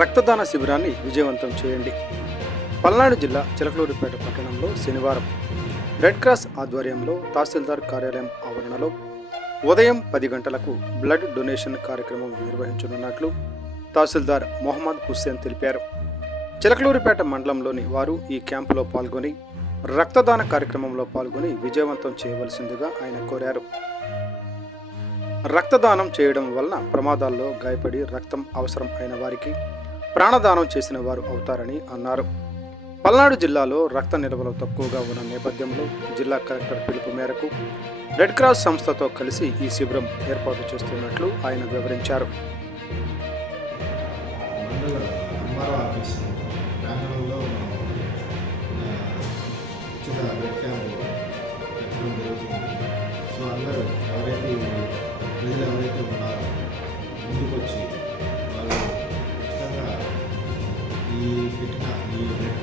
రక్తదాన శిబిరాన్ని విజయవంతం చేయండి. పల్నాడు జిల్లా చిలకలూరిపేట పట్టణంలో శనివారం రెడ్ క్రాస్ ఆధ్వర్యంలో తహసీల్దార్ కార్యాలయం ఆవరణలో ఉదయం 10 గంటలకు బ్లడ్ డొనేషన్ కార్యక్రమం నిర్వహించనున్నట్లు తహసీల్దార్ మొహమ్మద్ హుస్సేన్ తెలిపారు. చిలకలూరిపేట మండలంలోని వారు ఈ క్యాంపులో పాల్గొని రక్తదాన కార్యక్రమంలో పాల్గొని విజయవంతం చేయవలసిందిగా ఆయన కోరారు. రక్తదానం చేయడం వలన ప్రమాదాల్లో గాయపడి రక్తం అవసరం అయిన వారికి ప్రాణదానం చేసిన వారు అవుతారని అన్నారు. పల్నాడు జిల్లాలో రక్త నిల్వలు తక్కువగా ఉన్న నేపథ్యంలో జిల్లా కలెక్టర్ పిలుపు మేరకు రెడ్ క్రాస్ సంస్థతో కలిసి ఈ శిబిరం ఏర్పాటు చేస్తున్నట్లు ఆయన వివరించారు. సో అందరూ ఎవరైతే ఉన్నారో ముందుకు వచ్చి వాళ్ళు ఖచ్చితంగా ఈ blood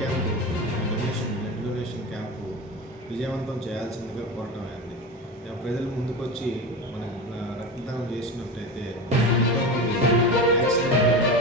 camp blood donation camp విజయవంతం చేయాల్సిందిగా కోరటం అయింది. ప్రజలు ముందుకు వచ్చి మనం రక్తదానం చేసినట్టయితే యాక్సిడెంట్